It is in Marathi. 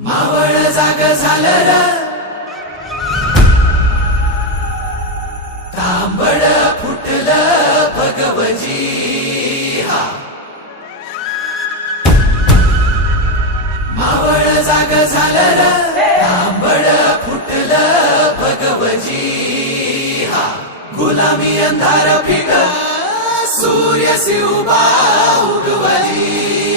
मावळ जाग झालं र, तांबड फुटलं भगवजी हा. मावळ जाग झालं र, तांबड फुटलं भगवजी हा. गुलामी अंधार फिक सूर्य उभा उगवली.